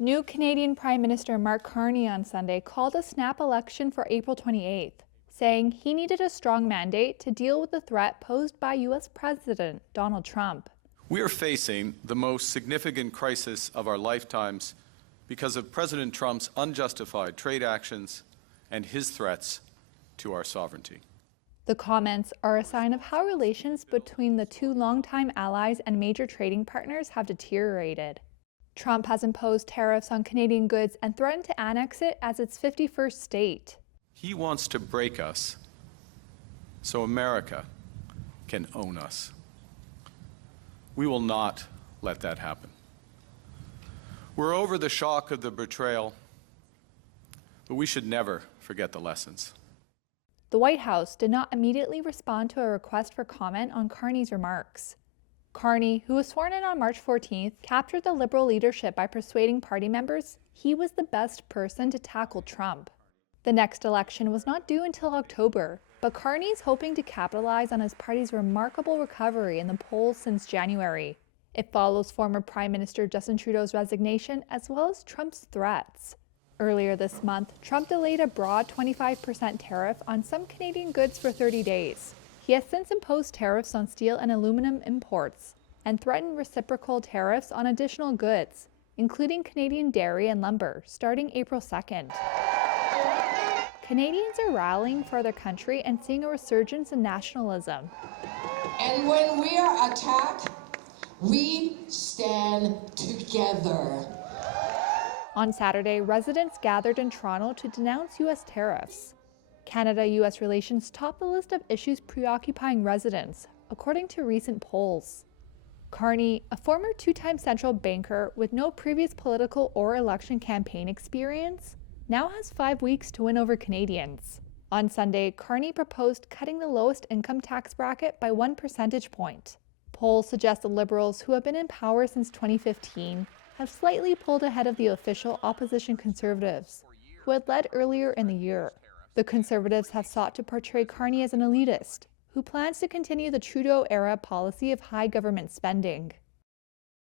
New Canadian Prime Minister Mark Carney on Sunday called a snap election for April 28th, saying he needed a strong mandate to deal with the threat posed by U.S. President Donald Trump. We are facing the most significant crisis of our lifetimes because of President Trump's unjustified trade actions and his threats to our sovereignty. The comments are a sign of how relations between the two longtime allies and major trading partners have deteriorated. Trump has imposed tariffs on Canadian goods and threatened to annex it as its 51st state. He wants to break us so America can own us. We will not let that happen. We're over the shock of the betrayal, but we should never forget the lessons. The White House did not immediately respond to a request for comment on Carney's remarks. Carney, who was sworn in on March 14th, captured the Liberal leadership by persuading party members he was the best person to tackle Trump. The next election was not due until October, but Carney is hoping to capitalize on his party's remarkable recovery in the polls since January. It follows former Prime Minister Justin Trudeau's resignation as well as Trump's threats. Earlier this month, Trump delayed a broad 25% tariff on some Canadian goods for 30 days. He has since imposed tariffs on steel and aluminum imports and threatened reciprocal tariffs on additional goods, including Canadian dairy and lumber, starting April 2nd. Canadians are rallying for their country and seeing a resurgence in nationalism. And when we are attacked, we stand together. On Saturday, residents gathered in Toronto to denounce U.S. tariffs. Canada-U.S. relations top the list of issues preoccupying residents, according to recent polls. Carney, a former two-time central banker with no previous political or election campaign experience, now has 5 weeks to win over Canadians. On Sunday, Carney proposed cutting the lowest income tax bracket by 1 percentage point. Polls suggest the Liberals, who have been in power since 2015, have slightly pulled ahead of the official opposition Conservatives, who had led earlier in the year. The Conservatives have sought to portray Carney as an elitist, who plans to continue the Trudeau-era policy of high government spending.